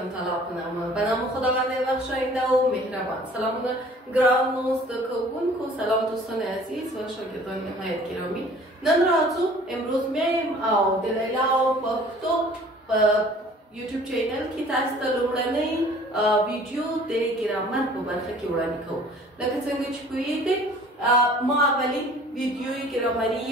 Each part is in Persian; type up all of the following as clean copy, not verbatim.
تان طلب کنم به نام خداوند بخشاینده و مهربان. سلام گران نوستکوون کو سلام دوستان عزیز و شاگردان نهایت گرامی. نن راتو امروز میایم او دلیلا پختو یوټیوب چینل کې تاسو ته لومړنی ویډیو د ګرامر په برخه کې وړاندې کوم. لکه څنګه چې پوهیږئ ما اولین ویدیوی گرامری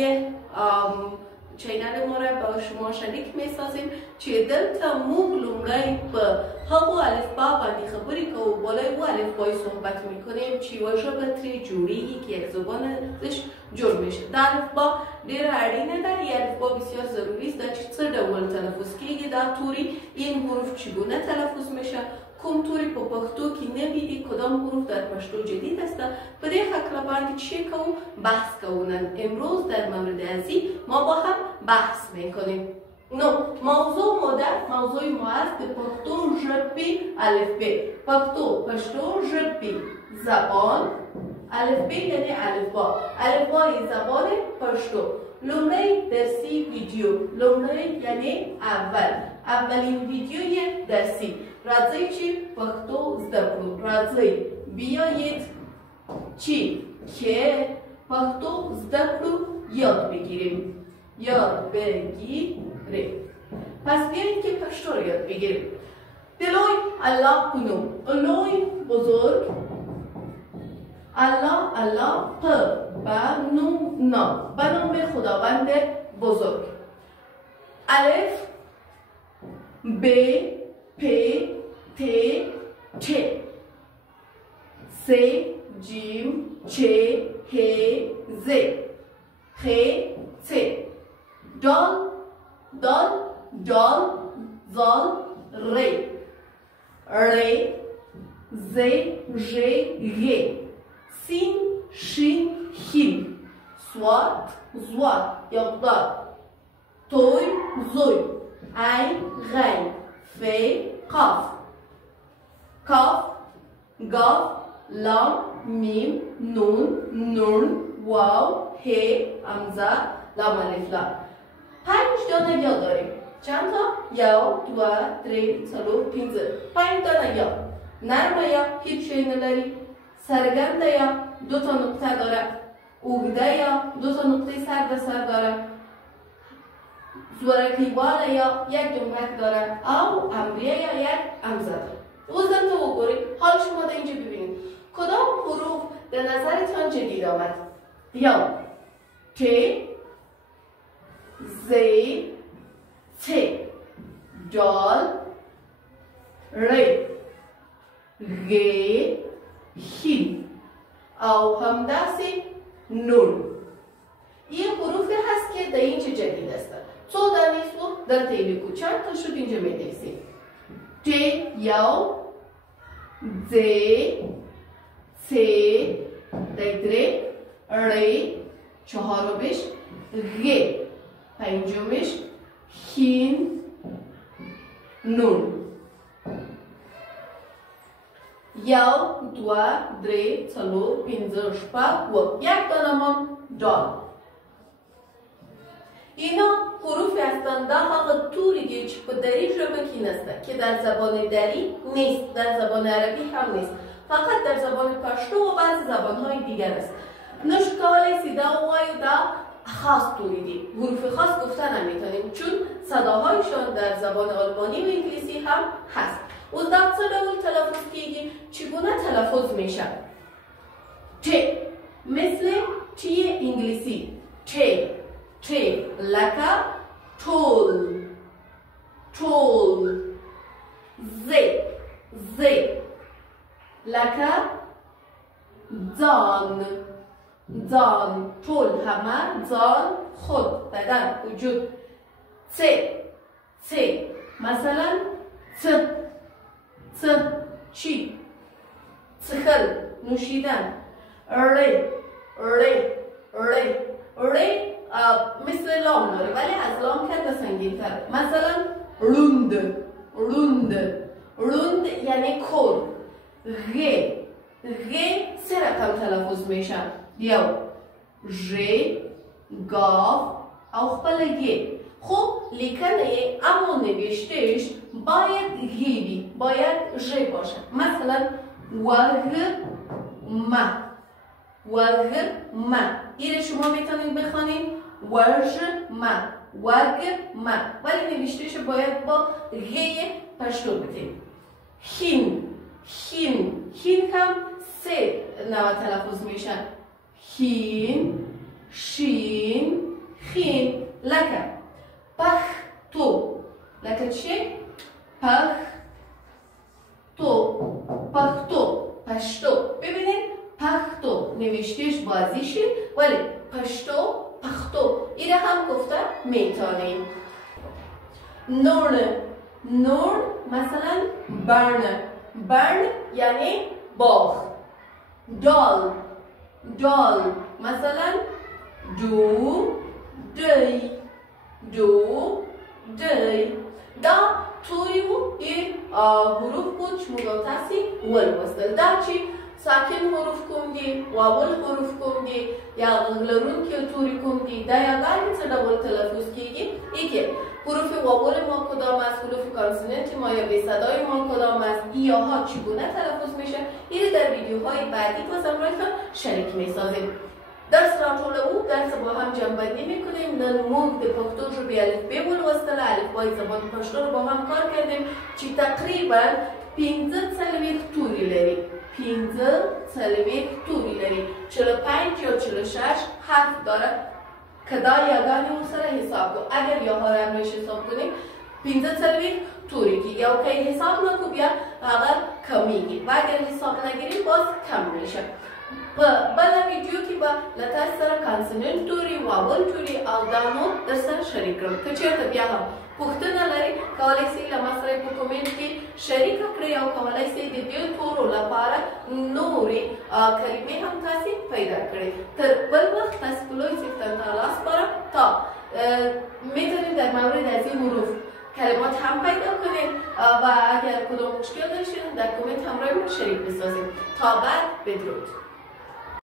چینل ما را با شما شریک میسازیم چې دلته موږ لومړی په هغو الفبا باندې خبرې کوو، بالای او الفبای صحبت میکنیم چې یوه ژبه ترې جوړیږي که یک زبان ازش جوړ میشه. دا الفبا ډېره اړینه ده، این الفبا بسیار ضروری است چې څه ډول تلفظ کیږي، دا توری این حروف چگونه تلفظ میشه، کوم توری په پښتو کې نوی دي، کدام حروف در پښتو جدید است. په دې هکله باندې چی کوو؟ بحث کوو. امروز در مورد ازی ما با هم بحث میکنیم. موضوع ما است د پښتو ژبې الفبې. پښتو ژبې زبان الفبې یعنی الفبا، الفبای زبان پښتو. لومړی درسی ویدیو، لومړی یعنی اولین ویدیوی درسی. راځئ چې پښتو زده کړو. راځئ بیایید چې پښتو زده کړو، یاد بگیریم. پس بیایید که پښتو رو یاد بگیریم. دلوی الله کنو، الوی بزرگ، الله به نام خداوند بزرگ. الف ب پ ت ಠ س ج چ ح ز خ څ دال زال ر ز ژ غ سین شین ښ صاد ضاد یقدار توی زوی عین غین ف قاف کاف گاف لام میم نون واو ه همزه لام الف لام. 5 دانه یا داریم. چند تا؟ 1 2 3 4 5 5 دانه یا. نرمه یا هیچ شی نداری، سرگرده یا 2 تا نقطه داره، اوگده یا 2 تا نقطه سر به سر داره، زورکیواله یا 1 جملک داره، او امریه یا 1 همزه داره. وزن تو بگورید. حال شما در اینجا ببینید کدام حروف در نظرتان جدید آمد؟ یا ت ز ت دال ر غ ح او همداسه نون. این حروفی هست که در اینجا جدید است. چو دانه است در تیلیکو چند تا شد اینجا می نویسید. ت یو ز س دیگره ر چهارمش غ پنجمش ښین نون. 1 2 3 4 5 6 و 1 دانمان دال. اینا حروفی هستند. دا هغه توری دی چې په دری ژبه کې نسته، که در زبان دری نیست، در زبان عربی هم نیست، فقط در زبان پشتو و بعضی زبانهای دیگر است. نشو کولای سیده ووایو دا خاص توری دی. حروف خاص گفته نمیتونیم چون صداهایشان در زبان آلمانی و انگلیسی هم هست. و دا څه ډول تلفظ کیږي، چگونه تلفظ میشه؟ ت مثل تی انگلیسی ت لکه طول ز لکه زان طول همه، زان خود، بدن، وجود. څ مثلا چی څښل، نوشیدن. ر مثل لام داره ولی از لام کرده سنگین تر. مثلا روند یعنی کل. غ 3 رقم تلفظ میشه. یو ژ گاف او خپل غ. خب لیکنه اما نوشتهش باید غ وي. باید ژ باشه. مثلا وغم این شما میتونید بخونید وژم وگم، ولی نوشتهش باید با غ پشتو بدیم. هین هم سه نوع تلفظ میشن. هین، شین، خین. لکه پختو. لکه چی؟ پختو پشتو. ببینید پختو نوشتهش بازیشه ولی پشتو این هم گفته میتونیم. نور مثلا برن یعنی باغ. دال مثلا دی دا توی حروف بود مگوتاسی ولوستل. دا چی؟ ساکن حروف کندی، واول حروف کندی یا غلرون که توری کندی دا یا گاهی چه دبول تلفظ کیگی ای که حروف واول ما کدام است، حروف کانسوننت ما یا به صدای ما کدام است، یا ها چگونه تلفظ میشه، این در ویدیوهای بعدی باز امرایتان شریک میسازیم. درس را طول او درس با هم جنبندی میکنیم. نن موږ د پښتو ژبې الفبې ولوستله، الفبای زبان پښتو رو با هم کار کردیم چې تقریبا 15 توری لري. 15 توری لري. 45 یا 46 حرف داره که دا یگانی اون سر حساب کن. اگر یا ها رو امروش حساب کنیم 15 توری که یا که حساب نکو بیا اگر کمیگی و اگر حساب نگیریم باز کم میشه. بلا ویدیو کې به له تاسو سره کانسوننت توري، واول توري او دا نور در سره شریک کړم. که چېرته بیا هم پوښتنه لرئ کولی شئ له ما سره په کومنټ کې شریکه کړئ او کولی شئ د دې تورو لپاره نورې کلمې هم تاسې پیدا کړئ. تر بل وقت تاسو په لوی څښتن تعالی سپارم تا میتونید در مورد از این حروف کلمات هم پیدا کنید و اگر کدام مشکل داشتید در کومنت همراه من شریک بسازید. تا بعد بدرود.